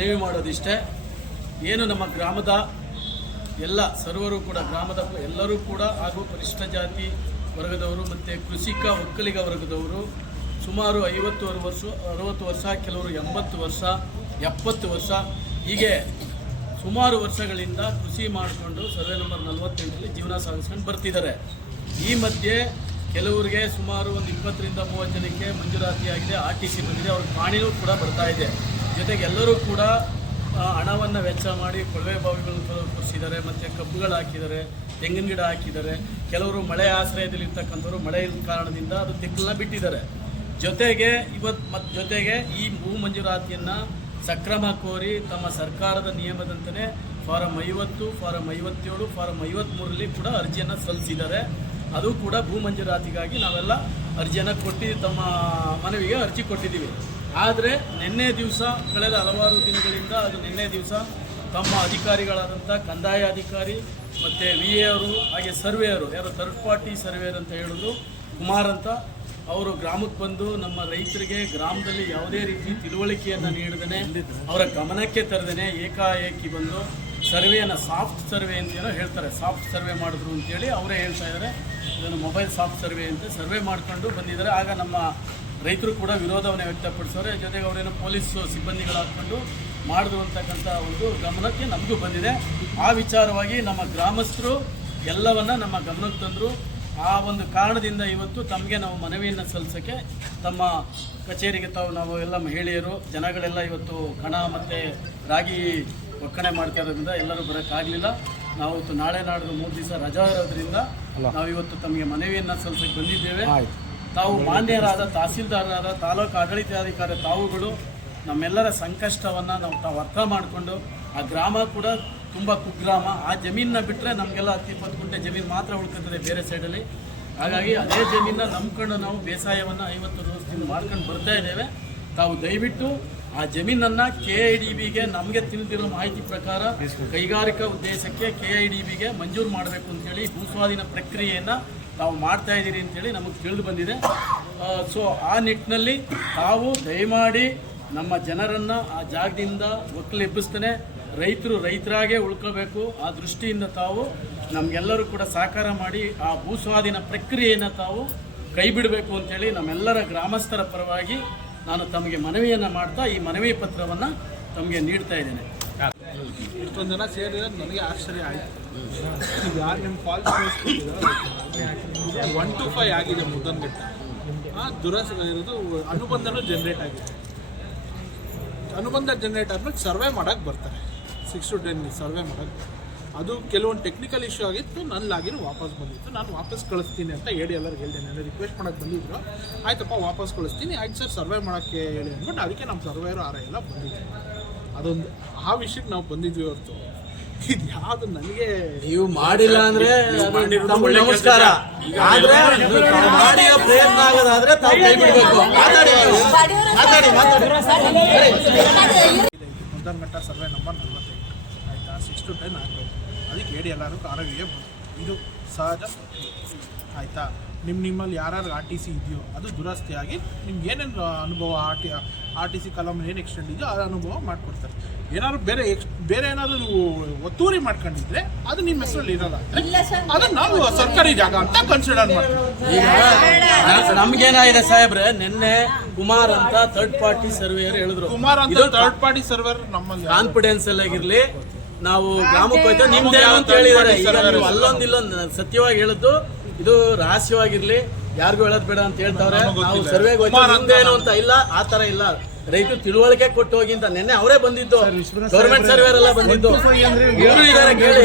ಮನವಿ ಮಾಡೋದಿಷ್ಟೇ, ಏನು ನಮ್ಮ ಗ್ರಾಮದ ಎಲ್ಲ ಸರ್ವರು ಕೂಡ ಗ್ರಾಮದ ಎಲ್ಲರೂ ಕೂಡ ಹಾಗೂ ಪರಿಶಿಷ್ಟ ಜಾತಿ ವರ್ಗದವರು ಮತ್ತು ಕೃಷಿಕ ಒಕ್ಕಲಿಗ ವರ್ಗದವರು ಸುಮಾರು 50 ವರ್ಷ 60 ವರ್ಷ, ಕೆಲವರು 80 ವರ್ಷ 70 ವರ್ಷ ಹೀಗೆ ಸುಮಾರು ವರ್ಷಗಳಿಂದ ಕೃಷಿ ಮಾಡಿಕೊಂಡು ಸರ್ವೆ ನಂಬರ್ 48ರಲ್ಲಿ ಜೀವನ ಸಾಗಿಸ್ಕೊಂಡು ಬರ್ತಿದ್ದಾರೆ. ಈ ಮಧ್ಯೆ ಕೆಲವರಿಗೆ ಸುಮಾರು ಒಂದು 20 ರಿಂದ 30 ಜನಕ್ಕೆ ಮಂಜೂರಾತಿಯಾಗಿದೆ, RTC ಬಂದಿದೆ, ಅವ್ರ ಪಾಣಿನೂ ಕೂಡ ಬರ್ತಾ ಇದೆ. ಜೊತೆಗೆ ಎಲ್ಲರೂ ಕೂಡ ಹಣವನ್ನು ವೆಚ್ಚ ಮಾಡಿ ಕೊಳವೆ ಬಾವಿಗಳನ್ನು ಕೊಡಿಸಿದ್ದಾರೆ, ಮತ್ತು ಕಬ್ಬುಗಳು ಹಾಕಿದ್ದಾರೆ, ತೆಂಗಿನ ಗಿಡ ಹಾಕಿದ್ದಾರೆ. ಕೆಲವರು ಮಳೆ ಆಶ್ರಯದಲ್ಲಿರ್ತಕ್ಕಂಥವ್ರು ಮಳೆ ಕಾರಣದಿಂದ ಅದು ತೆಕ್ಕಲನ್ನ ಬಿಟ್ಟಿದ್ದಾರೆ. ಜೊತೆಗೆ ಜೊತೆಗೆ ಈ ಭೂ ಮಂಜೂರಾತಿಯನ್ನು ಸಕ್ರಮ ಕೋರಿ ತಮ್ಮ ಸರ್ಕಾರದ ನಿಯಮದಂತೆಯೇ ಫಾರಂ 50, ಫಾರಂ 57, ಫಾರಂ 53ರಲ್ಲಿ ಕೂಡ ಅರ್ಜಿಯನ್ನು ಸಲ್ಲಿಸಿದ್ದಾರೆ. ಅದು ಕೂಡ ಭೂ ಮಂಜೂರಾತಿಗಾಗಿ ನಾವೆಲ್ಲ ಅರ್ಜಿಯನ್ನು ತಮ್ಮ ಮನವಿಗೆ ಅರ್ಜಿ ಕೊಟ್ಟಿದ್ದೀವಿ. ಆದರೆ ನಿನ್ನೆ ದಿವಸ ಕಳೆದ ಹಲವಾರು ದಿನಗಳಿಂದ ನಿನ್ನೆ ದಿವಸ ತಮ್ಮ ಅಧಿಕಾರಿಗಳಾದಂಥ ಕಂದಾಯ ಅಧಿಕಾರಿ ಮತ್ತು VA ಅವರು ಹಾಗೆ ಸರ್ವೇಯರು, ಯಾರು ಥರ್ಡ್ ಪಾರ್ಟಿ ಸರ್ವೇಯರ್ ಅಂತ ಹೇಳೋದು ಕುಮಾರ್ ಅಂತ, ಅವರು ಗ್ರಾಮಕ್ಕೆ ಬಂದು ನಮ್ಮ ರೈತರಿಗೆ ಗ್ರಾಮದಲ್ಲಿ ಯಾವುದೇ ರೀತಿ ತಿಳುವಳಿಕೆಯನ್ನು ನೀಡದೇ ಅವರ ಗಮನಕ್ಕೆ ತರದೇ ಏಕಾಏಕಿ ಬಂದು ಸರ್ವೆಯನ್ನು ಸಾಫ್ಟ್ ಸರ್ವೆ ಅಂತೇನೋ ಹೇಳ್ತಾರೆ, ಸಾಫ್ಟ್ ಸರ್ವೆ ಮಾಡಿದ್ರು ಅಂತೇಳಿ ಅವರೇ ಹೇಳ್ತಾ ಇದ್ದಾರೆ. ಇದನ್ನು ಮೊಬೈಲ್ ಸಾಫ್ಟ್ ಸರ್ವೆ ಅಂತ ಸರ್ವೆ ಮಾಡ್ಕೊಂಡು ಬಂದಿದ್ದಾರೆ. ಆಗ ನಮ್ಮ ರೈತರು ಕೂಡ ವಿರೋಧವನ್ನು ವ್ಯಕ್ತಪಡಿಸೋರೆ. ಜೊತೆಗೆ ಅವರೇನೋ ಪೊಲೀಸ್ ಸಿಬ್ಬಂದಿಗಳು ಹಾಕ್ಕೊಂಡು ಮಾಡಿದ್ರು ಅಂತಕ್ಕಂಥ ಒಂದು ಗಮನಕ್ಕೆ ನಮಗೂ ಬಂದಿದೆ. ಆ ವಿಚಾರವಾಗಿ ನಮ್ಮ ಗ್ರಾಮಸ್ಥರು ಎಲ್ಲವನ್ನು ನಮ್ಮ ಗಮನಕ್ಕೆ ತಂದರು. ಆ ಒಂದು ಕಾರಣದಿಂದ ಇವತ್ತು ತಮಗೆ ನಾವು ಮನವಿಯನ್ನು ಸಲ್ಲಿಸೋಕ್ಕೆ ತಮ್ಮ ಕಚೇರಿಗೆ ನಾವು ಎಲ್ಲ ಮಹಿಳೆಯರು ಜನಗಳೆಲ್ಲ ಇವತ್ತು ಕಣ ಮತ್ತು ರಾಗಿ ಒಕ್ಕಣೆ ಮಾಡ್ತಾ ಇರೋದ್ರಿಂದ ಎಲ್ಲರೂ ಬರೋಕ್ಕಾಗಲಿಲ್ಲ. ನಾವು ನಾಳೆ ನಾಡ್ದು 3 ದಿವಸ ರಜಾ ಇರೋದ್ರಿಂದ ನಾವಿವತ್ತು ತಮಗೆ ಮನವಿಯನ್ನು ಸಲ್ಲಿಸಕ್ಕೆ ಬಂದಿದ್ದೇವೆ. ತಾವು ಮಾನ್ಯರಾದ ತಹಸೀಲ್ದಾರರಾದ ತಾಲೂಕು ಆಡಳಿತಾಧಿಕಾರಿ ತಾವುಗಳು ನಮ್ಮೆಲ್ಲರ ಸಂಕಷ್ಟವನ್ನು ತಾವು ಅರ್ಥ ಮಾಡಿಕೊಂಡು, ಆ ಗ್ರಾಮ ಕೂಡ ತುಂಬ ಕುಗ್ರಾಮ, ಆ ಜಮೀನನ್ನ ಬಿಟ್ಟರೆ ನಮಗೆಲ್ಲ 10-20 ಗುಂಟೆ ಜಮೀನು ಮಾತ್ರ ಉಳ್ಕೊತದೆ ಬೇರೆ ಸೈಡಲ್ಲಿ. ಹಾಗಾಗಿ ಅದೇ ಜಮೀನನ್ನ ನಂಬ್ಕೊಂಡು ನಾವು ಬೇಸಾಯವನ್ನು 50 ವರ್ಷದಿಂದ ಮಾಡ್ಕೊಂಡು ಬರ್ತಾ ಇದ್ದೇವೆ. ತಾವು ದಯವಿಟ್ಟು ಆ ಜಮೀನನ್ನು KIDBಗೆ ನಮಗೆ ತಿಳಿದಿರೋ ಮಾಹಿತಿ ಪ್ರಕಾರ ಕೈಗಾರಿಕಾ ಉದ್ದೇಶಕ್ಕೆ KIDBಗೆ ಮಂಜೂರು ಮಾಡಬೇಕು ಅಂತೇಳಿ ಭೂಸ್ವಾಧೀನ ಪ್ರಕ್ರಿಯೆಯನ್ನು ತಾವು ಮಾಡ್ತಾ ಇದ್ದೀರಿ ಅಂತೇಳಿ ನಮಗೆ ತಿಳಿದು ಬಂದಿದೆ. ಸೊ ಆ ನಿಟ್ಟಿನಲ್ಲಿ ತಾವು ದಯಮಾಡಿ ನಮ್ಮ ಜನರನ್ನು ಆ ಜಾಗದಿಂದ ಒಕ್ಕಲೆಬ್ಬಿಸ್ತಾನೆ ರೈತರು ರೈತರಾಗೇ ಉಳ್ಕೋಬೇಕು. ಆ ದೃಷ್ಟಿಯಿಂದ ತಾವು ನಮಗೆಲ್ಲರೂ ಕೂಡ ಸಹಕಾರ ಮಾಡಿ ಆ ಭೂಸ್ವಾಧೀನ ಪ್ರಕ್ರಿಯೆಯನ್ನು ತಾವು ಕೈ ಬಿಡಬೇಕು ಅಂತೇಳಿ ನಮ್ಮೆಲ್ಲರ ಗ್ರಾಮಸ್ಥರ ಪರವಾಗಿ ನಾನು ತಮಗೆ ಮನವಿಯನ್ನು ಮಾಡ್ತಾ ಈ ಮನವಿ ಪತ್ರವನ್ನು ತಮಗೆ ನೀಡ್ತಾ ಇದ್ದೇನೆ. ಇಷ್ಟೊಂದು ಜನ ಸೇರಿರೋದು ನನಗೆ ಆಶ್ಚರ್ಯ ಆಯಿತು. ಈಗ ನಿಮ್ಮ ಕಾಲ್ 1 to 5 ಆಗಿದೆ ಮುದ್ದನಘಟ್ಟ. ದುರಸ್ತ ಇರೋದು ಅನುಬಂಧನೂ ಜನ್ರೇಟ್ ಆಗಿದೆ. ಅನುಬಂಧ ಜನ್ರೇಟ್ ಆದ್ಮೇಲೆ ಸರ್ವೆ ಮಾಡೋಕ್ಕೆ ಬರ್ತಾರೆ, 6 to 10 ಸರ್ವೆ ಮಾಡೋಕ್ಕೆ. ಅದು ಕೆಲವೊಂದು ಟೆಕ್ನಿಕಲ್ ಇಶ್ಯೂ ಆಗಿತ್ತು, ನನ್ನ ಲಾಗಿನ್ ವಾಪಸ್ ಬಂದಿತ್ತು. ನಾನು ವಾಪಸ್ ಕಳಿಸ್ತೀನಿ ಅಂತ ಹೇಳಿ ಎಲ್ಲರಿಗೂ ಹೇಳಿದೆ. ನಾನು ರಿಕ್ವೆಸ್ಟ್ ಮಾಡೋಕ್ಕೆ ಬಂದಿದ್ರು, ಆಯ್ತಪ್ಪ ವಾಪಸ್ ಕಳಿಸ್ತೀನಿ, ಆಯ್ತು ಸರ್ ಸರ್ವೆ ಮಾಡೋಕ್ಕೆ ಹೇಳಿ ಅಂದ್ಬಿಟ್ಟು ಅದಕ್ಕೆ ನಮ್ಮ ಸರ್ವೇರು ಎಲ್ಲ ಬಂದಿದ್ವಿ. ಅದೊಂದು ಆ ವಿಷಯಕ್ಕೆ ನಾವು ಬಂದಿದ್ವಿ ಹೊರತು ಇದು ಯಾವುದು ನನಗೆ ನೀವು ಮಾಡಿಲ್ಲ ಅಂದರೆ ನಮಸ್ಕಾರ. ಆದರೆ ಪ್ರಯತ್ನ ಆಗೋದಾದ್ರೆ ತಾವು ಕೈ ಬಿಡಬೇಕು. ಮುದ್ದನಘಟ್ಟ ಸರ್ವೆ ನಂಬರ್ 45 ಆಯಿತಾ, 6 to 10 ಆಗಬೇಕು. ಅದಕ್ಕೆ ಹೇಳಿ ಎಲ್ಲರೂ ಆರೋಗ್ಯ ಇದು ಸಹಜ ಆಯಿತಾ. ನಿಮ್ಮಲ್ಲಿ ಯಾರ್ಯಾರು RTC ಇದೆಯೋ ಅದು ದುರಸ್ತಿಯಾಗಿ ನಿಮ್ಗೆ ಏನೇನು ಅನುಭವ RTC ಕಲಂ ಏನು ಎಕ್ಸ್ಟೆಂಡ್ ಇದೆಯೋ ಆ ಅನುಭವ ಮಾಡಿಕೊಡ್ತಾರೆ. ಏನಾದ್ರು ಬೇರೆ ಏನಾದರೂ ನೀವು ಒತ್ತುವರಿ ಮಾಡ್ಕೊಂಡಿದ್ರೆ ಅದು ನಿಮ್ಮ ಹೆಸರಲ್ಲಿ ಇರೋಲ್ಲ, ಅದು ನಾವು ಸರ್ಕಾರಿ ಜಾಗ ಅಂತ ಕನ್ಸಿಡರ್ ಮಾಡ್ತೀವಿ. ನಮ್ಗೇನಾಗಿದೆ ಸಾಹೇಬ್ರೆ, ನಿನ್ನೆ ಕುಮಾರ್ ಅಂತ ಥರ್ಡ್ ಪಾರ್ಟಿ ಸರ್ವೇಯರ್ ಹೇಳಿದ್ರು. ಕುಮಾರ್ ಅಂತ ಥರ್ಡ್ ಪಾರ್ಟಿ ಸರ್ವೇಯರ್ ನಮ್ಮಲ್ಲಿ ಕಾನ್ಫಿಡೆನ್ಸ್ ಆಗಿರ್ಲಿ, ನಾವು ಗ್ರಾಮಕ್ಕೆ ಹೋಯ್ತು ನಿಮ್ದೇನು ಅಂತ ಹೇಳಿದ್ದಾರೆ. ಈಗ ನೀವು ಇಲ್ಲೊಂದು ಸತ್ಯವಾಗಿ ಹೇಳಿದ್ದು, ಇದು ರಹಸ್ಯವಾಗಿರ್ಲಿ, ಯಾರಿಗೂ ಹೇಳೋದು ಬೇಡ ಅಂತ ಹೇಳ್ತಾವ್ರೆ. ನಾವು ಸರ್ವೆಗೆ ಹೋಯ್ತು ಅಂತ ಇಲ್ಲ, ಆ ತರ ಇಲ್ಲ. ರೈತರು ತಿಳುವಳಿಕೆ ಕೊಟ್ಟು ಹೋಗಿ ಅಂತ ನಿನ್ನೆ ಅವರೇ ಬಂದಿದ್ದು, ಗೌರ್ಮೆಂಟ್ ಸರ್ವೇರ್ ಎಲ್ಲ ಬಂದಿದ್ದು. ಇವರು ಇದಾರೆ ಕೇಳಿ,